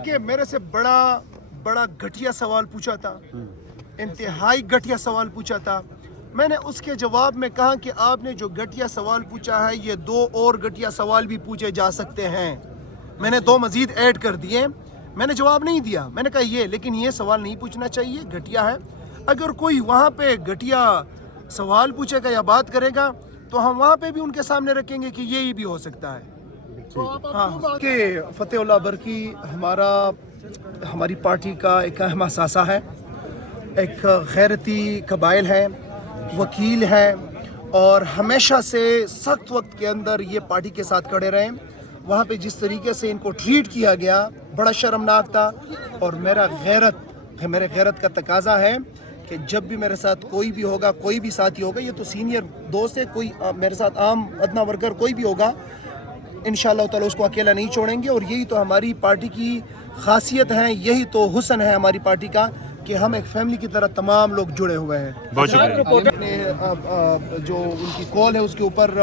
کہ میرے سے بڑا گھٹیا سوال پوچھا تھا، انتہائی گھٹیا سوال پوچھا تھا۔ میں نے اس کے جواب میں کہا کہ آپ نے جو گھٹیا سوال پوچھا ہے یہ 2 اور گھٹیا سوال بھی پوچھے جا سکتے ہیں۔ میں نے 2 مزید ایڈ کر دیے۔ میں نے جواب نہیں دیا، میں نے کہا یہ لیکن یہ سوال نہیں پوچھنا چاہیے، گھٹیا ہے۔ اگر کوئی وہاں پہ گھٹیا سوال پوچھے گا یا بات کرے گا تو ہم وہاں پہ بھی ان کے سامنے رکھیں گے کہ یہی بھی ہو سکتا ہے۔ ہاں کہ فتح اللہ برکی ہماری پارٹی کا ایک اہم اثاثہ ہے، ایک غیرتی قبائل ہے، وکیل ہے اور ہمیشہ سے سخت وقت کے اندر یہ پارٹی کے ساتھ کھڑے رہے۔ وہاں پہ جس طریقے سے ان کو ٹریٹ کیا گیا بڑا شرمناک تھا، اور میرے غیرت کا تقاضا ہے کہ جب بھی میرے ساتھ کوئی بھی ہوگا، کوئی بھی ساتھی ہوگا، یہ تو سینئر دوست ہے، کوئی میرے ساتھ عام ادنا ورکر کوئی بھی ہوگا، انشاءاللہ تعالی اس کو اکیلا نہیں چھوڑیں گے۔ اور یہی تو ہماری پارٹی کی خاصیت ہے، یہی تو حسن ہے ہماری پارٹی کا کہ ہم ایک فیملی کی طرح تمام لوگ جڑے ہوئے ہیں۔ بہت شکریہ۔ اپنے جو ان کی کال ہے اس کے اوپر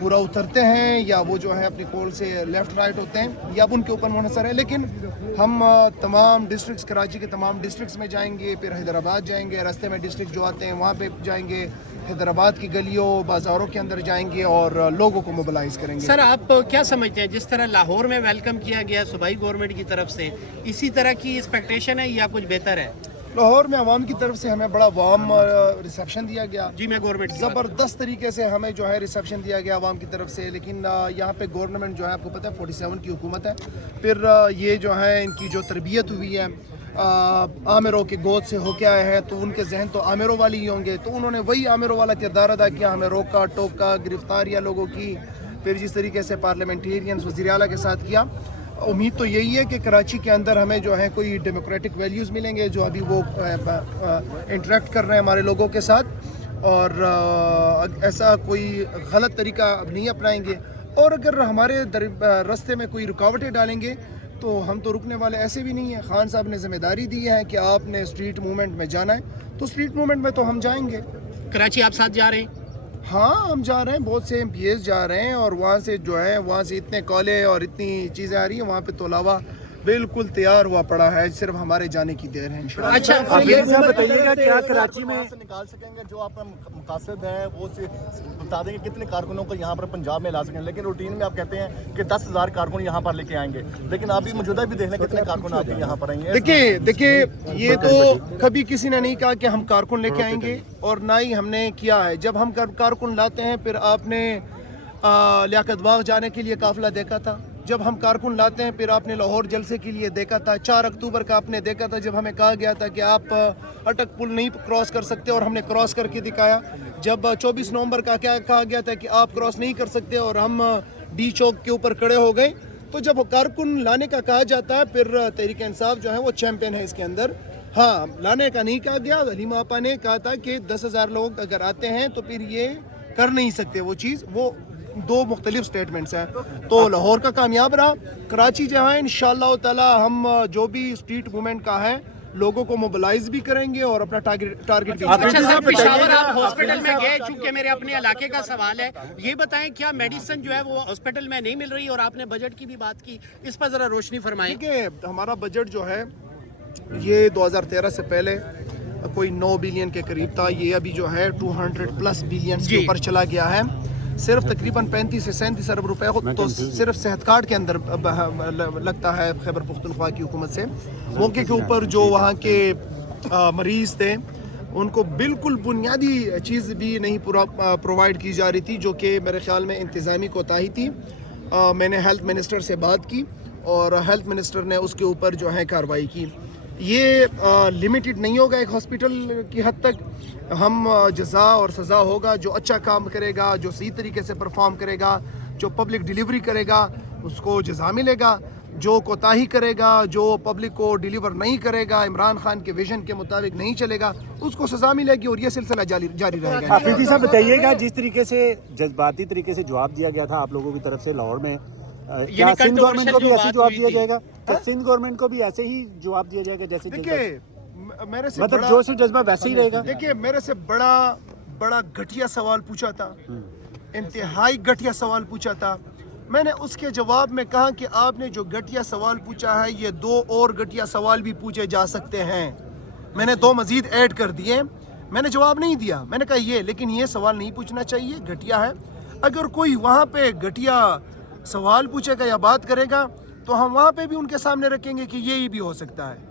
پورا اترتے ہیں، یا وہ جو ہے اپنی کال سے لیفٹ رائٹ ہوتے ہیں، یا اب ان کے اوپر منحصر ہے۔ لیکن ہم تمام ڈسٹرکٹس، کراچی کے تمام ڈسٹرکٹس میں جائیں گے، پھر حیدرآباد جائیں گے، راستے میں ڈسٹرکٹ جو آتے ہیں وہاں پہ جائیں گے، حیدرآباد کی گلیوں بازاروں کے اندر جائیں گے اور لوگوں کو موبلائز کریں گے۔ سر آپ کیا سمجھتے ہیں جس طرح لاہور میں ویلکم کیا گیا صوبائی گورنمنٹ کی طرف سے، اسی طرح کی ایکسپیکٹیشن ہے یا کچھ بہتر ہے؟ لاہور میں عوام کی طرف سے ہمیں بڑا وارم ریسیپشن دیا گیا، جی میں گورنمنٹ زبردست طریقے سے ہمیں جو ہے ریسیپشن دیا گیا عوام کی طرف سے۔ لیکن یہاں پہ گورنمنٹ جو ہے آپ کو پتہ ہے 47 کی حکومت ہے، پھر یہ جو ہے ان کی جو تربیت ہوئی ہے عامروں کے گود سے ہو کے آئے ہیں، تو ان کے ذہن تو عامروں والی ہی ہوں گے، تو انہوں نے وہی عامروں والا کردار ادا کیا، ہمیں روکا ٹوکا، گرفتاریاں لوگوں کی، پھر جس طریقے سے پارلیمنٹیرینز وزیر اعلیٰ کے ساتھ کیا۔ امید تو یہی ہے کہ کراچی کے اندر ہمیں جو ہے کوئی ڈیموکریٹک ویلیوز ملیں گے، جو ابھی وہ انٹریکٹ کر رہے ہیں ہمارے لوگوں کے ساتھ، اور ایسا کوئی غلط طریقہ اب نہیں اپنائیں گے۔ اور اگر ہمارے راستے میں کوئی رکاوٹیں ڈالیں گے تو ہم تو رکنے والے ایسے بھی نہیں ہیں۔ خان صاحب نے ذمہ داری دی ہے کہ آپ نے اسٹریٹ موومنٹ میں جانا ہے، تو اسٹریٹ موومنٹ میں تو ہم جائیں گے۔ کراچی آپ ساتھ جا رہے ہیں؟ ہاں ہم جا رہے ہیں، بہت سے ایم پی ایز جا رہے ہیں، اور وہاں سے جو ہے وہاں سے اتنے کالے اور اتنی چیزیں آ رہی ہیں، وہاں پہ تو علاوہ بالکل تیار ہوا پڑا ہے، صرف ہمارے جانے کی دیر ہے انشاءاللہ۔ اچھا یہ صاحب بتائیے گا کیا کراچی میں سے نکال سکیں گے جو آپ کا مقاصد ہے، وہ بتا دیں گے کتنے کارکنوں کو یہاں پر پنجاب میں لا سکیں، لیکن روٹین میں آپ کہتے ہیں کہ 10,000 کارکن یہاں پر لے کے آئیں گے، لیکن ابھی موجودہ بھی دیکھ لیں کتنے کارکن آج یہاں پر آئیں گے۔ دیکھیں یہ تو کبھی کسی نے نہیں کہا کہ ہم کارکن لے کے آئیں گے، اور نہ ہی ہم نے کیا ہے۔ جب ہم کارکن لاتے ہیں، پھر آپ نے لیاقت باغ جانے کے لیے قافلہ دیکھا تھا، جب ہم کارکن لاتے ہیں پھر آپ نے لاہور جلسے کے لیے دیکھا تھا، 4 اکتوبر کا آپ نے دیکھا تھا جب ہمیں کہا گیا تھا کہ آپ اٹک پل نہیں کراس کر سکتے، اور ہم نے کراس کر کے دکھایا۔ جب 24 نومبر کا کیا کہا گیا تھا کہ آپ کراس نہیں کر سکتے، اور ہم ڈی چوک کے اوپر کھڑے ہو گئے۔ تو جب کارکن لانے کا کہا جاتا ہے، پھر تحریک انصاف جو ہے وہ چیمپئن ہے اس کے اندر۔ ہاں لانے کا نہیں کہا گیا، حلیمہ آپا نے کہا تھا کہ 10,000 لوگ اگر آتے ہیں تو پھر یہ کر نہیں سکتے وہ چیز، وہ 2 مختلف سٹیٹمنٹس ہیں۔ تو لاہور کا کامیاب رہا، کراچی جہاں انشاءاللہ تعالی ہم جو بھی اسٹریٹ موومنٹ کا ہے لوگوں کو موبلائز بھی کریں گے اور اپنا ٹارگٹ بھی۔ اچھا سر پشاور آپ ہاسپٹل میں گئے، چونکہ میرے اپنے علاقے کا سوال ہے، یہ بتائیں کیا میڈیسن جو ہے وہ ہاسپٹل میں نہیں مل رہی، اور آپ نے بجٹ کی بھی بات کی، اس پر ذرا روشنی فرمائیں۔ دیکھیں ہمارا بجٹ جو ہے یہ 2013 سے پہلے کوئی 9 بلین کے قریب تھا، یہ ابھی جو ہے 200+ بلین کے اوپر چلا گیا ہے۔ صرف تقریباً 35 سے 37 ارب روپے تو صرف صحت کارڈ کے اندر لگتا ہے خیبر پختونخوا کی حکومت سے۔ موقع کے اوپر جو وہاں کے مریض تھے ان کو بالکل بنیادی چیز بھی نہیں پرووائڈ کی جا رہی تھی، جو کہ میرے خیال میں انتظامی کوتاہی تھی۔ میں نے ہیلتھ منسٹر سے بات کی اور ہیلتھ منسٹر نے اس کے اوپر جو ہے کارروائی کی۔ یہ لمیٹڈ نہیں ہوگا ایک ہاسپٹل کی حد تک، ہم جزا اور سزا ہوگا، جو اچھا کام کرے گا، جو صحیح طریقے سے پرفارم کرے گا، جو پبلک ڈیلیوری کرے گا اس کو جزا ملے گا، جو کوتاہی کرے گا، جو پبلک کو ڈیلیور نہیں کرے گا، عمران خان کے ویژن کے مطابق نہیں چلے گا، اس کو سزا ملے گی، اور یہ سلسلہ جاری رہے گا۔ آفریدی صاحب بتائیے گا جس طریقے سے جذباتی طریقے سے جواب دیا گیا تھا آپ لوگوں کی طرف سے لاہور میں، کیا سندھ گورنمنٹ کو بھی ایسے جواب دیا جائے گا؟ سندھ گورنمنٹ کو بھی ایسے ہی جواب دیا جائے گا جیسے میرے سے مطلب جو سے جذبہ ویسے ہی رہے گا؟ دیکھیں میرے سے بڑا گھٹیا سوال پوچھا تھا، انتہائی گھٹیا سوال پوچھا تھا۔ میں نے اس کے جواب میں کہا کہ آپ نے جو گھٹیا سوال پوچھا ہے یہ 2 اور گھٹیا سوال بھی پوچھے جا سکتے ہیں. میں نے 2 مزید ایڈ کر دیے. میں نے جواب نہیں دیا. میں نے کہا یہ لیکن یہ سوال نہیں پوچھنا چاہیے, گھٹیا ہے. اگر کوئی وہاں پہ گھٹیا سوال پوچھے گا یا بات کرے گا تو ہم وہاں پہ بھی ان کے سامنے رکھیں گے کہ یہی بھی ہو سکتا ہے.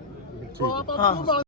ہاں